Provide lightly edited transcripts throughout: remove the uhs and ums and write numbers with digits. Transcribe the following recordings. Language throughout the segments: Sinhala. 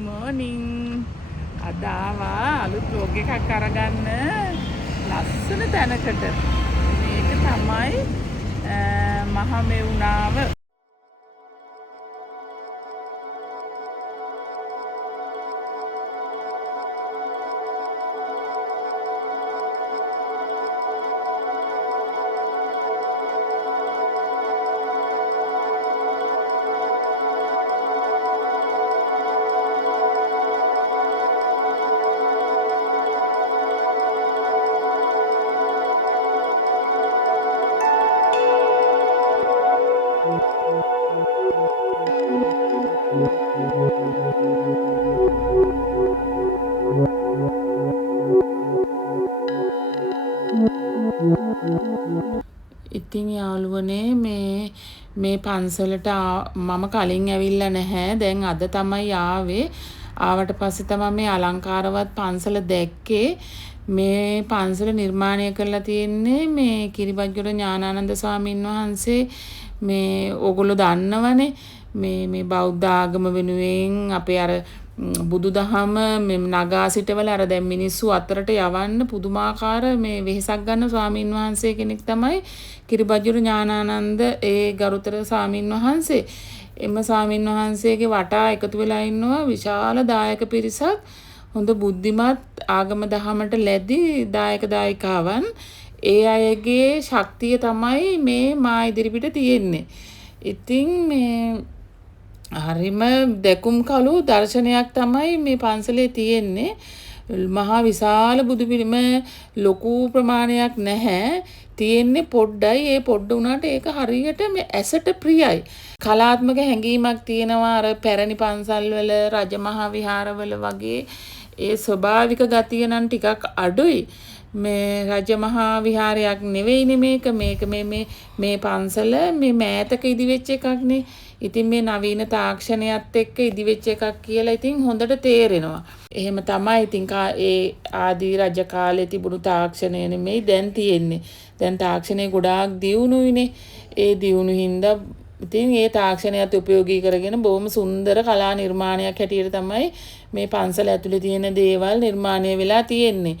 මෝනිං අද ආවා අලුත් vlog එකක් අරගන්න ලස්සන තැනකට. මේක තමයි මහමෙවුනාව. ඉතින් යාළුවනේ මේ පන්සලට මම කලින් ඇවිල්ලා නැහැ. දැන් අද තමයි ආවේ. ආවට පස්සේ තමයි මේ අලංකාරවත් පන්සල දැක්කේ. මේ පන්සල නිර්මාණය කරලා තියෙන්නේ මේ කිරිබත්ගොඩ ඥානානන්ද ස්වාමීන් වහන්සේ. මේ ඕගොල්ලෝ දන්නවනේ මේ බෞද්ධ ආගම වෙනුවෙන් අපේ අර බුදුදහම නගා සිටවල අර දැන් මිනිස්සු අතරට යවන්න පුදුමාකාර මේ වෙහෙසක් ගන්න ස්වාමීන් වහන්සේ කෙනෙක් තමයි කිරිබත්ගොඩ ඥානානන්ද ඒ ගරුතර ස්වාමීන් වහන්සේ. එම ස්වාමීන් වහන්සේගේ වටා එකතු වෙලා ඉන්නවා විශාල දායක පිරිසක්. හොඳ බුද්ධිමත් ආගම දහමට ලැබි දායක දායිකාවන්. ඒ අයගේ ශක්තිය තමයි මේ මා ඉදිරිපිට තියෙන්නේ. ඉතින් මේ හරිම දැකුම් කළු දර්ශනයක් තමයි මේ පන්සලේ තියෙන්නේ. මහා විශාල බුදු පිළිම ලොකු ප්‍රමාණයක් නැහැ. තියෙන්නේ පොඩ්ඩයි. ඒ පොඩ්ඩ උනාට ඒක හරියට මේ ඇසට ප්‍රියයි. කලාත්මක හැඟීමක් තියෙනවා අර පැරණි පන්සල්වල රජමහා විහාරවල වගේ. ඒ ස්වභාවික ගතිය නම් ටිකක් අඩුයි. මේ රජමහා විහාරයක් නෙවෙයිනේ මේක මේ පන්සල මේ මෑතක ඉදිවෙච්ච එකක්නේ. ඉතින් මේ නවීන තාක්ෂණයත් එක්ක ඉදිවෙච්ච එකක් කියලා ඉතින් හොඳට තේරෙනවා. එහෙම තමයි ඉතින් ඒ ආදී රජ කාලේ තිබුණු තාක්ෂණය නෙමෙයි දැන් තියෙන්නේ. දැන් තාක්ෂණය ගොඩාක් දියුණුයිනේ. ඒ දියුණු හින්දා ඉතින් ඒ තාක්ෂණයත් උපයෝගී කරගෙන බොහොම සුන්දර කලා නිර්මාණයක් හැටියට තමයි මේ පන්සල ඇතුලේ තියෙන දේවල් නිර්මාණය වෙලා තියෙන්නේ.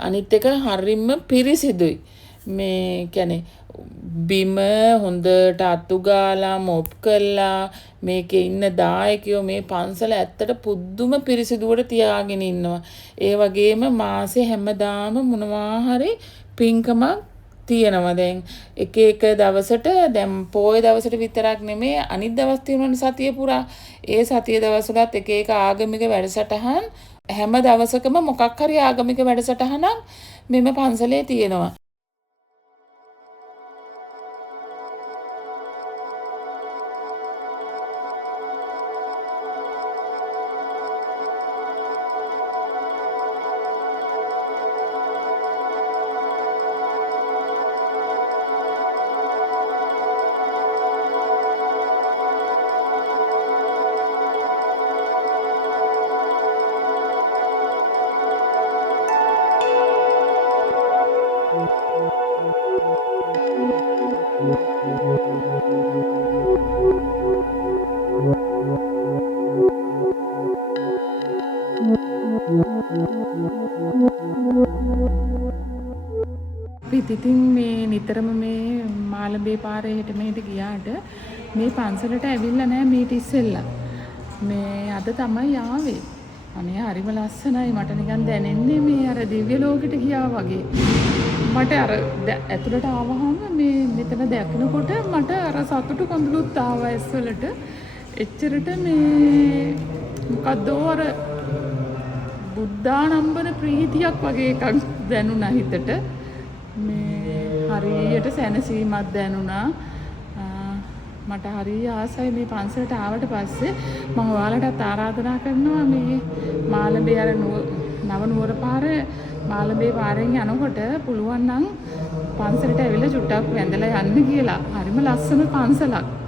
අනිත් එක හරිම පිරිසිදුයි. මේ කියන්නේ බිම හොඳට අතු ගාලා මොප් කළා මේකේ ඉන්න දායකයෝ මේ පන්සල ඇත්තට පුදුම පිරිසිදුවට තියාගෙන ඉන්නවා. ඒ වගේම මාසේ හැමදාම මොනවා හරි පින්කමක් තියෙනවා. දැන් එක දවසට දැන් පොය දවසට විතරක් නෙමෙයි අනිත් දවස් තියෙනවනේ සතිය පුරා. ඒ සතිය දවස්වලත් එක ආගමික වැඩසටහන් හැම දවසකම මොකක් හරි ආගමික වැඩසටහනක් මෙම පන්සලේ තියෙනවා. ඉතින් මේ නිතරම මේ මාළඹේ පාරේ හෙට මෙහෙට ගියාට මේ පන්සලට ඇවිල්ලා නැහැ මීට ඉස්සෙල්ලා. මේ අද තමයි ආවේ. අනේ හරිම ලස්සනයි. මට නිකන් දැනෙන්නේ මේ අර දිව්‍ය ලෝකෙට ගියා වගේ. මට අර ඇතුළට ආවහම මේ මෙතන දැකනකොට මට අර සතුටු කඳුළුත් ආවා ඇස්වලට. එච්චරට මේ මොකද්ද අර බුද්ධානම්බන ප්‍රීතියක් වගේ එකක් දැනුණා හිතට. මේ හරියට සැනසීමක් දැනුණා. මට හරිය ආසයි මේ පන්සලට ආවට පස්සේ මම ඔයාලටත් ආරාධනා කරනවා මේ මාළඹේ අර නව නුවර පාරේ මාළඹේ පාරෙන් යනකොට පුළුවන් නම් පන්සලට ඇවිල්ලා චුට්ටක් වැඳලා යන්න කියලා. හරිම ලස්සන පන්සලක්.